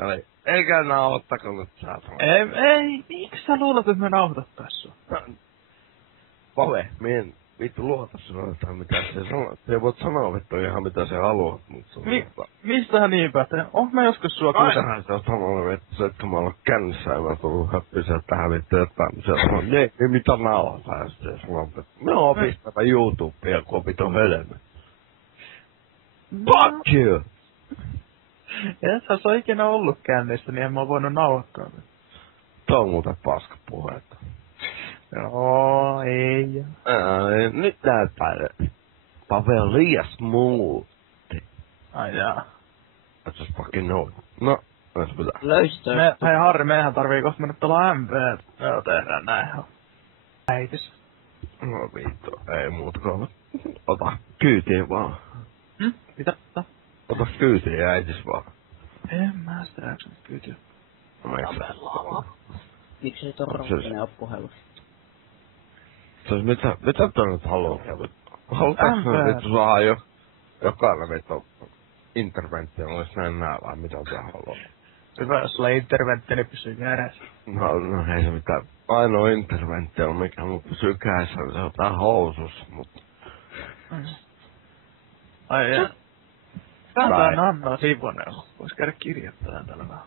Eli, eikä nauhoittako nyt saatana. Ei, miksi sä luulet, että me nauhoitattais sua? Pave, mien vittu luota sinua tai mitä se sanoo. Se voit sanoa vittu ihan mitä se haluat, mutta... Mistähän niin pätee? Oon mä joskus sua kuitenkin? Ainahan se on sanonut, että se, että mä oon kännissä ja mä tullut höppisää tähän vittu jotain. Se sanoo, ei mitä nauhoita. Ja sitten se sanoo, että me oon pistävä YouTubea, kun on vittu hölmö. Fuck you! Et sä ois ikinä ollut kännissä, niin en mä oo voinut nauhoittaa. Tuo on muuten paska puhetta. Joo, ei. Nyt näyttää. Pave on liian smooth. Ai jaa. That's just fucking know. No, let's pitää. Löysitkö? Hei Harri, mehän tarvii kohta mennä tuolla MP. Joo, tehdään näin. Äitis. No vittu, ei muuta kuin. Ota kyytiin vaan. Mitä? Ota kyytiin äitis vaan. En mä sitä jaksanut kyytiä. Miksi ei tuon rohkene oo puhelussa? Se olisi mitä tuo nyt haluaa? Halutaanko me vittu saada jokainen vittu interventio olisi näin nää vai mitä tää haluaa? Hyvä, jos sulla interventio, niin pysyy kädessä. No ei se mitään. Ainoa interventio mikä mun pysyy kädessä, se on tää housus, mutta... Ai jaa. Katsotaan Anna Sivonen. Vois käydä kirjoittamaan tällä vähän.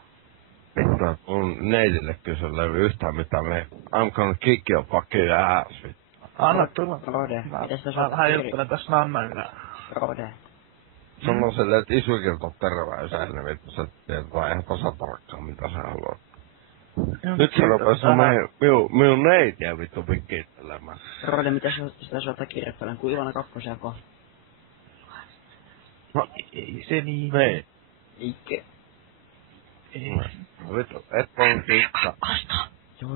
Vittu, mun neidille kyllä löydy yhtään mitään me. I'm gonna kick your fucking ass, vittu. Anna tulla. Rode, mitä sitä Mä vähän juttelen tässä Nannan kanssa. Rode. Sano sille, että isu kertoo terveysään, vittu, sä teet vaan ihan tasatarkkaan mitä sä haluat. Nyt se rupesi minun neitiä vittu pikkiittelemään. Rode, mitä sitä suota kirjoittelen, kuin Ilona kakkosia kohta? No, ei se niin. Ei. Eikä. Ei. Vittu, et on kiittää.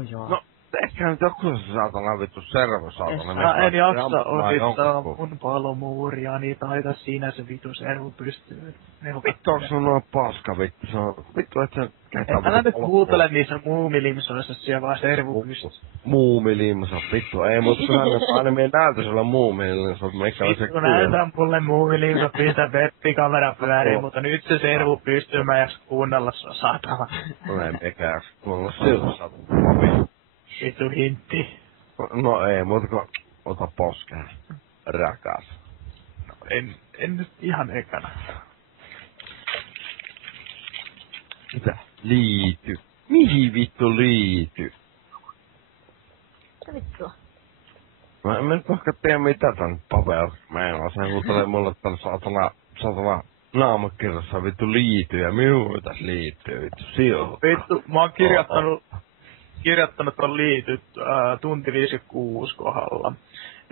Joo. No, ehkä nyt joku se saatana vittu servo saatana. Mä en jaksa osittaa mun palomuuria, niin taita siinä se vitu servo pystyy. Vittu on sanoo paska vittu, se on vittu et sä käytä älä nyt kuuntele niissä muumilimsoissa, siellä vaan servo pystyy. Muumilimsot, vittu, ei mut aina mie näytä sulla muumilimsot, mikä on se vittu näytän mulle muumilimsot, pistä webbikamera pyöriin, mutta nyt se servo pystyy, mä jaks kuunnella sua saatana. No ei mekään jaks kuunnella siltä saatana. Vittu hintti. No ei, mutta kun ota poskeen. Rakas. No en nyt ihan ekana. Mitä? Liity. Mihin vittu liity? Mitä vittua? Mä en nyt ehkä tiedä mitä tän Pavel meinaa. Se huutelee mulle tän saatana naamakirjassa vittu liity ja mihin tässä liittyy vittu sijoittaa. Vittu, mä oon kirjoittanut ton liityt tunti 56 kohdalla.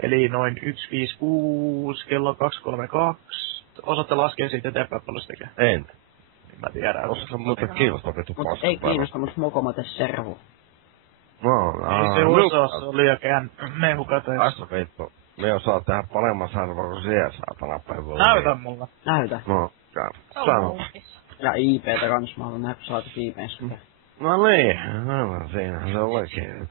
Eli noin 156 kello 232. Osaatte laskea siitä eteenpäin paljon se tekee? En. Niin mä tiedän. Osaatko muuten kiinnostaa vittu Mut paska? ei kiinnosta, mut mokomate servu. No, ei se osaa, se oli jokään mehukateessa. Asta vittu. Me osaa tehdä paremman servon kuin siellä saatana päivä. Näytä mulla. Näytä. No, sano. Ja IPtä kans, mä haluan nähdä, kun saatat IP:ssä. No niin, aivan siinä se oikein.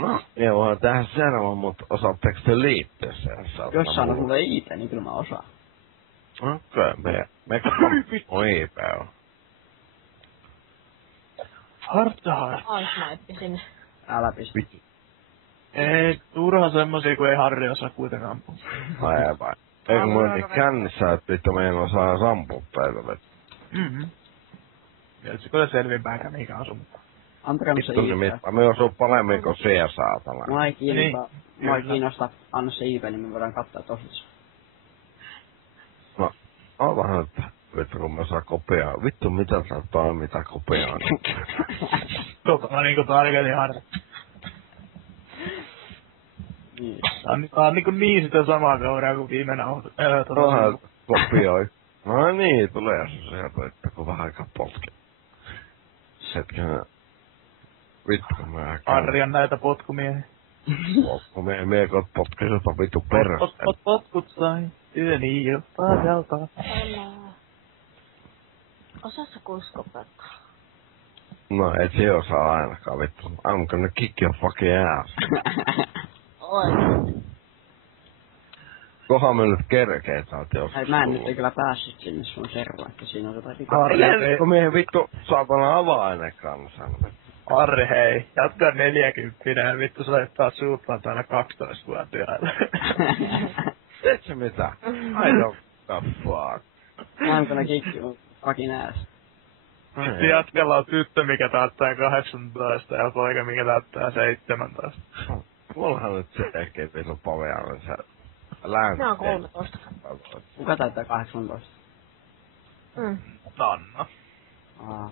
No, minä voin tehdä servon, mutta osaatteko te liittyä siihen saatana? Jos sanot mulle IP, niin kyllä mä osaan. Okei, me on IP on. Harta. Ice sinne. Älä pistä. Ei, turha semmosia, kun ei Harri osaa kuitenkaan ampua. Aivan. Eikö mulla niin kännissä, että vittu meidän osaa sampua päivä vettä? Tiedätkö selvinpäinkään mikä asu mukaan? Antakaa se Vittu IP. nimittäin, me osuu paremmin kuin siellä saatana. Mua ei kiinnosta, Niin. mua ei kiinnosta, anna se IP, niin me voidaan katsoa tosissaan. No, otahan nyt. Vittu kun mä saan kopiaa. Vittu mitä tää toimita kopiaa. Mä niinku tarkoitin Harri. Niin. Tää on niinku niin sitä samaa kauraa kuin viime nauhoitus. Vähän kopioi. No niin, tulee se sieltä, että kun vähän aikaa potki. Hetken. Vittu kun mä Harri on näitä potkumiehiä. Potkumiehiä, miekot potkisota vittu perästä. Potkut sai työni jo paikalta. Osaatko kuskopekka? No et se osaa ainakaan vittu. I'm gonna kick your fucking ass. Oikeesti. Kohan me nyt kerkeet saat joskus. Ei, mä en nyt kyllä päässyt sinne sun servoon, että siinä on jotain Kun miehen vittu saatana avainen kanssa. Arri hei, jatka 40 ja vittu soittaa suuttaan täällä 12-vuotiaille. Teet se mitä? I don't the fuck. I'm gonna kick you fucking ass. Sitten jatkalla on tyttö, mikä täyttää 18 ja poika, mikä täyttää 17. Mullahan nyt se tekee vittu pavealle se lääntä. Minä on 13. Kuka täyttää 18? Nanna. Aa.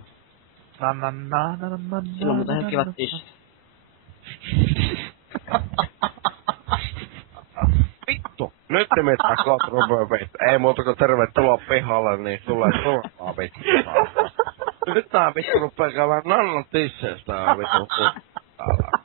Nanna. Silloin mutta ihan kivat tissit. Vittu! Nyt te mitään kotrupöpeit. Ei muuta kuin tervetuloa pihalle, niin tulee turvaa vittu. Nyt tää vittu rupee käymään Nannan tisseistä ja vittu täällä.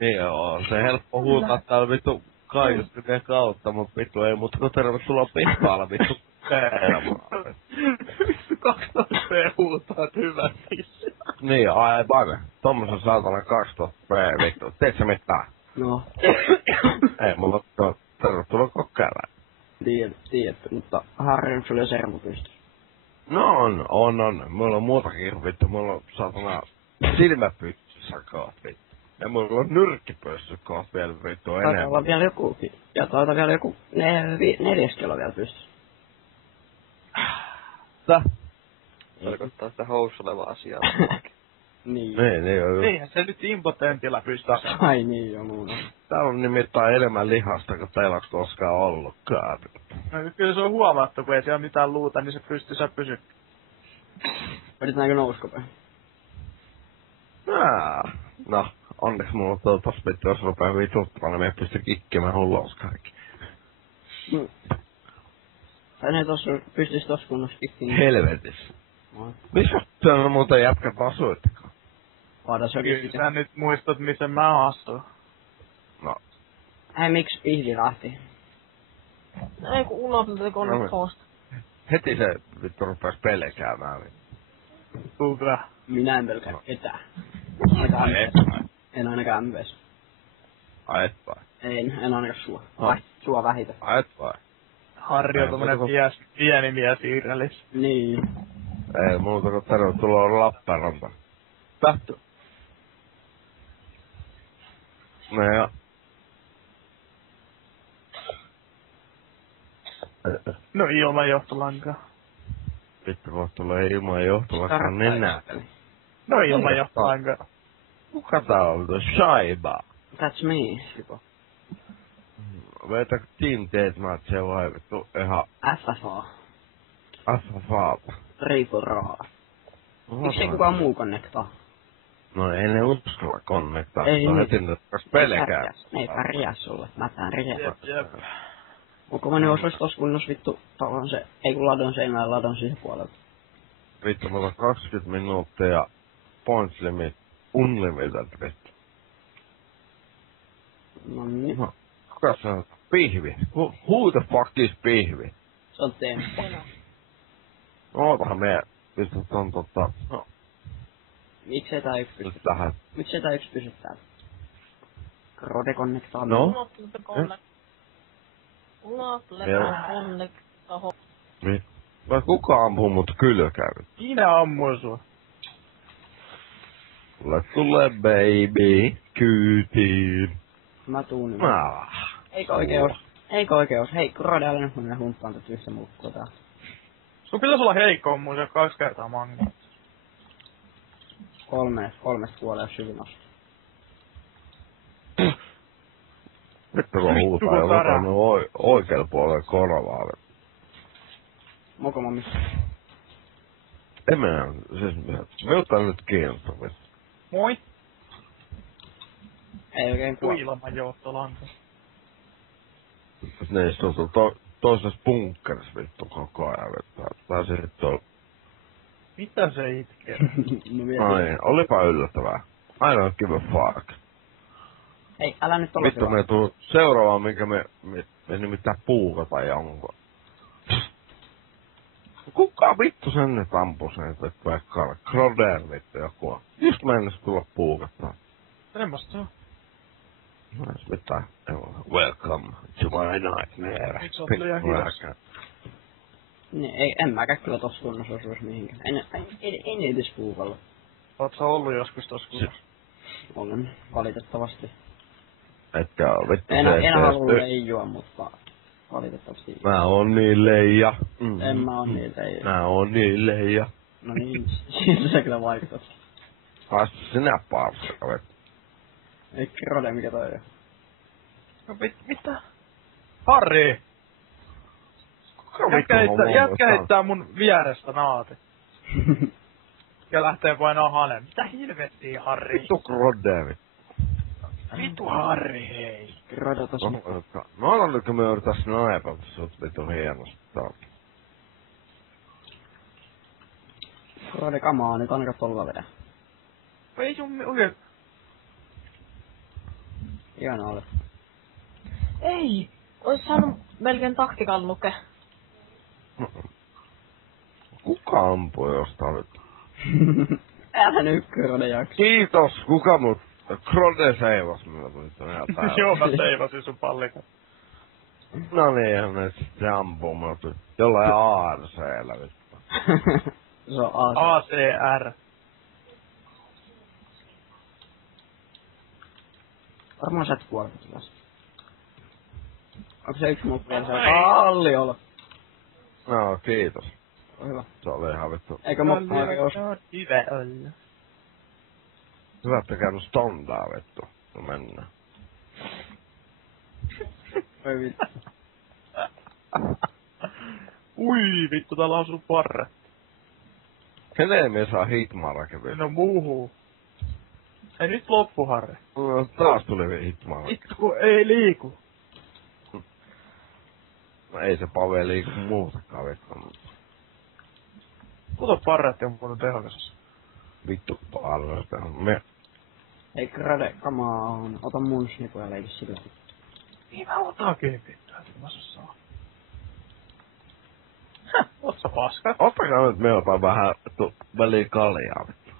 Niin joo, se helppo huutaa täällä vittu kaiuttimien kautta, mut vittu ei muuta kuin tervetuloa pihalle vittu kermaan. 12 huutaa, että hyvä tissi. Niin, aivan. Tommosen saatana 12 vittu. Teet sä mitään? No, Ei mulla ole tervetuloa kokeilemaan. tiedätte, mutta Harri on sulle servo pystyssä. No on. Mulla on muutakin vittu. Mulla on saatana silmäpystyssä koot vittu. Ja mulla on nyrkkipössy koot vielä vittu Taitaa enemmän. olla vielä joku, ja taitaa vielä joku 4 kello vielä pystyssä. Tää? Tarkoittaa sitä housulevaa asiaa. Niin. Niin on. Eihän se nyt impotentilla pystyä. Ai niin, joo muuta. Täällä on nimittäin enemmän lihasta kuin teillä on koskaan ollutkaan. No kyllä se on huomattu, kun ei siellä mitään luuta, niin se pystyssä pysyy. Vedetäänkö nouskope? No, onneksi mulla on tossa vittu, jos rupee vituttamaan, niin me ei pysty kikkimään hulluus kaikki. Tai ne tossa pystyis tossa kunnossa kikkiin. Helvetissä. No. Missä täällä muuta jätkät asuittekaan? Ootas jokin Kyllä sä nyt muistat, missä mä asun. No, Hei, miksi Pihvi lähti? No ei kun unohdin kone koosta. heti se vittu rupes pelkäämään. Kuka? Minä en pelkää ketään. Ai et vai? En ainakaan MVs. Ai et vai? En ainakaan sua. No. Sua vähitä. Ai et vai? Harri on Ei, tommonen mutta pieni mies Iirelis. Niin. Ei muuta kuin tervetuloa Lappeenranta. Tähtö. No ja. No ilman johtolankaa. Vittu kohta tulee ilman johtolakaan nenää. No ilman johtolankaa. Kuka tää on? Shaiba. That's me, Sipo. Veetäkö Team Deathmatchia vai vittu ihan FFA. FFAta? Trifuraa. Miksi ei kukaan muu konnektaa? No ei ne uskalla konnektaa. Ei Se on niin. heti nyt pelkää. Ne ei pärjää sulle. Mä tään riepaa. Jep. Onko mä ne osuis tossa kunnossa vittu talon se, ei kun ladon seinään ladon sisäpuolelta. Vittu, mulla on 20 minuuttia points limit unlimited vittu. No niin. No, kuka se on? Pihvi. Who the fuck is Pihvi? Se on Teemu. Ootahan me vittu ton no, Miksei tää yksi nyt pysy? tähän. Miksei tää yksi pysy täällä? Rode konnektaa. No? Unohtunut kone. Unohtunut kone. Taho. Vai kuka ampuu mut kylkää? Minä ammuin sua. Tule baby, kyytiin. Mä tuun nyt. Eikö oikeus? Hei, Rode, älä nyt mennä humppaan tätä yhtä mulkkua täällä. Sun pitäis olla heikko ammuin 2 kertaa mangaa. 3 puolella syvin osa. Vittu kun huutaa ja otan oikealla puolella korvaa. Moko missä? En minä, siis minulta on nyt kiinnostunut. Moi. Ei oikein kuule. Ilman johtolanka. Ne istuu toisessa bunkkerissa vittu koko ajan. Tai se sitten on. Mitä se itkee? No vielä. Ai, olipa yllättävää. I don't give a fuck. Hei, älä nyt olla Vittu me tuu seuraavaan, minkä me nimittäin puukata jonkun. Kuka vittu sen nyt ampui sen, että vaikka Crodel vittu joku on. Just mennäs tulla puukattaa. Semmosta se on. No ees mitään. Welcome to my nightmare. Miksi oot liian hidas? Niin, en mäkään kyllä tossa kunnossa osuis mihinkään. En edes puukalla. Oot sä ollu joskus tossa kunnossa? Olen, valitettavasti. Etkä oo vittu En halua leijua, mutta valitettavasti. Mä oon niin leija. En mä oo niin leija. Mä oon niin leija. No niin, siitä se kyllä vaikuttaa. Haasta sinä paarska, vittu. Ei Krode, mikä toi on. No mitä? Harri! Jätkä heittää mun vierestä naati. Ja lähtee painaa hanen. Mitä helvettiä, Harri? Vittu Krode, vittu. Vittu Harri, hei. Krode tossa. No otanko me yritäis naipata sut vittu hienosti taas. Krode kamaa, nyt ainakaan tolla vedä. Ei sun oikein. Ihan ole. Ei! Ois saanut melkein taktikan luke. Kuka ampui jostain vittu? Älä nyt Krode jaksa. Kiitos, kuka mut? Krode seivas minua vittu ihan täällä. Joo, mä seivasin sun pallikan. No niin, eihän ne se ampuu mut jollain ARC:llä vittu. Se on ACR. Varmaan sä et kuole vasta. Onko se yksi muu vielä se Alliolla? No, kiitos. Hyvä. Se oli ihan vittu. Eikö moppaari os? Hyvä olla. Hyvä, että käynyt stondaa vittu. No mennään. Oi vittu. Ui, vittu, täällä on sun parre. Keneen me saa hitmarake vittu? No muuhuu. Ei nyt loppu, Harri. No, taas tuli hitmarake. Vittu, kun ei liiku. No ei se Pave liiku muutakaan vittu. Kuto parretti on muuten tehokasessa. Vittu parrasta. Me... Ei Krade, come on. Ota mun snipu ja leiki sillä. Niin mä otakin vittu, että mä saa. Oot sä paska? Ottakaa nyt me otan vähän väliin kaljaa vittu.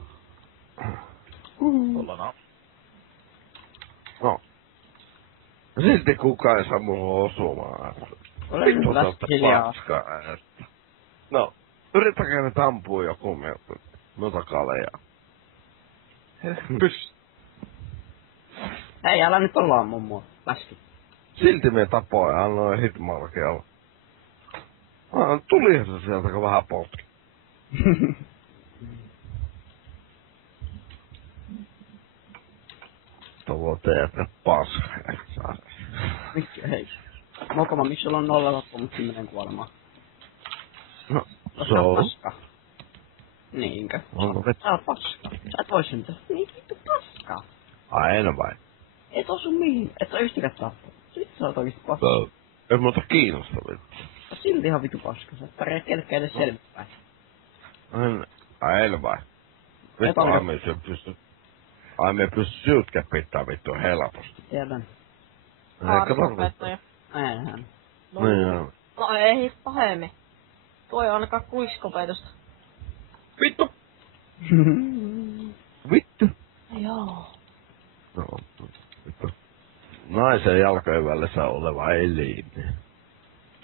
Tuolla on. No. Silti kukaan ei saa mulla osumaan. Ole Vittu hyvä tästä hiljaa. paskaa. No, yrittäkää nyt ampua joku muuta kaljaa. Pys. Hei, älä nyt olla ammun mua. Läski. Silti me tapoin ja annoin hitmarkealla. Tulihan se sieltä, kun vähän potki. Tavoitteet paska. Mikä hei? Mokoma, miksi sulla on 0 loppu, mut 10 kuolemaa? No, Koska on paska. Niinkö? Onko vettä? Sä oot paska. Sä et voi syntyä. Niin vittu paskaa. Aina vai? Et osu mihin. Et oo yhtäkään tappaa. Sitten sä oot oikeesti paska. Ei muuta kiinnosta vittu. Silti ihan vittu paska. Sä et pärjää kellekään edes selvittää. Aina vai? Vittu, ai me pysty syytkä pitää vittu helposti. Tiedän. Haarikopettaja. Eihän. No, Niin joo. no ei pahemmin. Tuo ei ainakaan kuiskopetusta. Vittu! Vittu. Joo. No, vittu. Naisen jalkojen välissä oleva elin.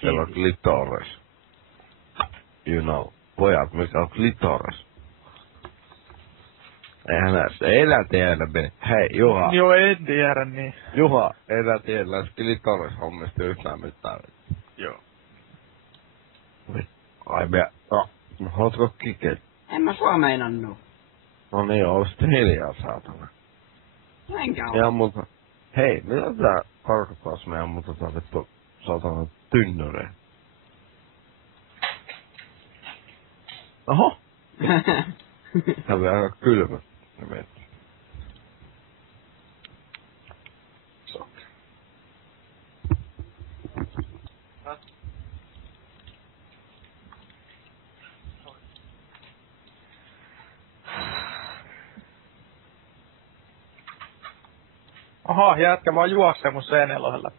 Siellä on klitores. You know. Pojat, mikä on klitores? Eihän näistä, ei nää tiedä me. Hei, Juha. Joo, en tiedä niin. Juha, ei nää tiedä näistä klitoris-hommista yhtään mitään. Joo. Ai me, haluatko kikeet? En mä sua meinannut. No niin, oo sitten hiljaa, saatana. No enkä oo. Ja mutta, hei, mitä tää tarkoittaa, jos me ammutetaan vittu, saatana, tynnyreen? Oho! Kävi aika kylmä. Aha, jätkä, mä oon juoksee mun seinälohella.